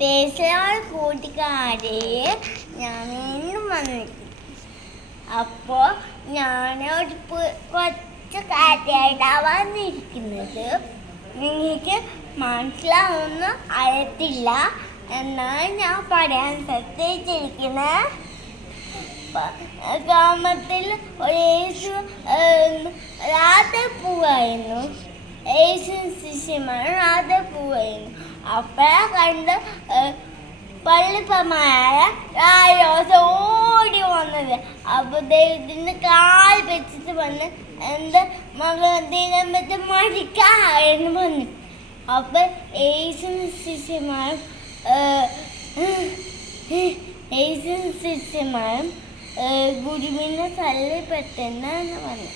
പേശാൾ കൂട്ടുകാരെ ഞാൻ വീണ്ടും വന്നിരിക്കുന്നു. അപ്പോൾ ഞാനൊരു കൊച്ചു കാര്യമായിട്ടാണ് വന്നിരിക്കുന്നത്. നിങ്ങൾക്ക് മനസ്സിലാവുന്ന അറിയത്തില്ല എന്നാണ് ഞാൻ പറയാൻ ശ്രദ്ധിച്ചിരിക്കുന്നത്. ഗ്രാമത്തിൽ ഒരു യേശു രാത്രി പോവായിരുന്നു. യേശു ശിഷ്യന്മാർ രാത്രി പോവായിരുന്നു. അപ്പോഴെ കണ്ട് പള്ളിപ്പമായ ഓടി വന്നത്. അപ്പോൾ ദൈവത്തിന് കാൽ വെച്ചിട്ട് വന്ന് എൻ്റെ മകൾ ദൈവം വെച്ച് മരിക്കാന്ന് പറഞ്ഞു. അപ്പോൾ യേശു ശിഷ്യന്മാരും ഗുരുവിനെ തള്ളിപ്പെട്ടെന്നാണ് പറഞ്ഞു.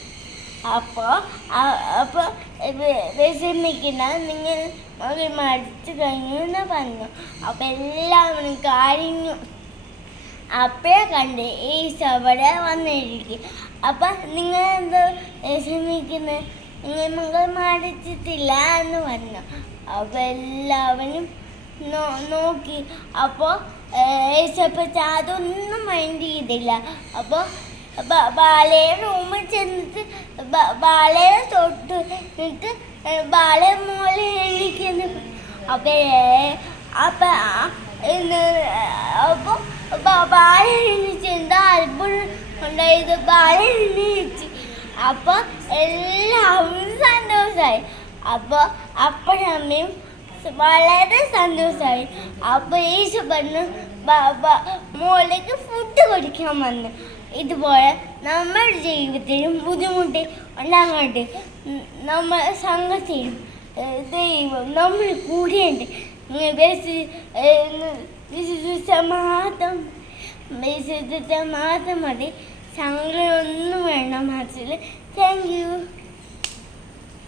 അപ്പോൾ വിഷമിക്കുന്ന നിങ്ങൾ മകൾ മരിച്ചു കഴിഞ്ഞു എന്ന് പറഞ്ഞു. അപ്പോൾ എല്ലാവരും കരഞ്ഞു. അപ്പോഴേ കണ്ട് യേശു അവിടെ വന്നിരിക്കും. അപ്പം നിങ്ങൾ എന്താ വിഷമിക്കുന്നത്? നിങ്ങൾ മകൾ മരിച്ചിട്ടില്ല എന്ന് പറഞ്ഞു. അപ്പോൾ എല്ലാവരും നോക്കി. അപ്പോൾ യേശപ്പച്ച അതൊന്നും മൈൻഡ് ചെയ്തില്ല. അപ്പോൾ ബാലയെ റൂമിൽ ചെന്നിട്ട് ബാലയെ തൊട്ട് എന്നിട്ട് ബാല മോളെ എണീക്കുന്നു. അപ്പോൾ ബാല എണീച്ച് എന്താ അത്ഭുതം ഉണ്ടായത്? ബാല എണീച്ച്. അപ്പോൾ എല്ലാവരും സന്തോഷമായി. അപ്പോൾ അപ്പഴമ്മയും വളരെ സന്തോഷമായി. അപ്പോൾ യേശു പറഞ്ഞു മോളേക്ക് ഫുഡ് കൊടുക്കാൻ വന്നു. ഇതുപോലെ നമ്മുടെ ജീവിതത്തിലും ബുദ്ധിമുട്ട് ഉണ്ടാകട്ടെ. നമ്മൾ സംഘത്തിലും ദൈവം നമ്മൾ കൂടെയുണ്ട്. മാത്രം മതി. സങ്കടമൊന്നും വേണം മനസ്സിൽ. Thank you.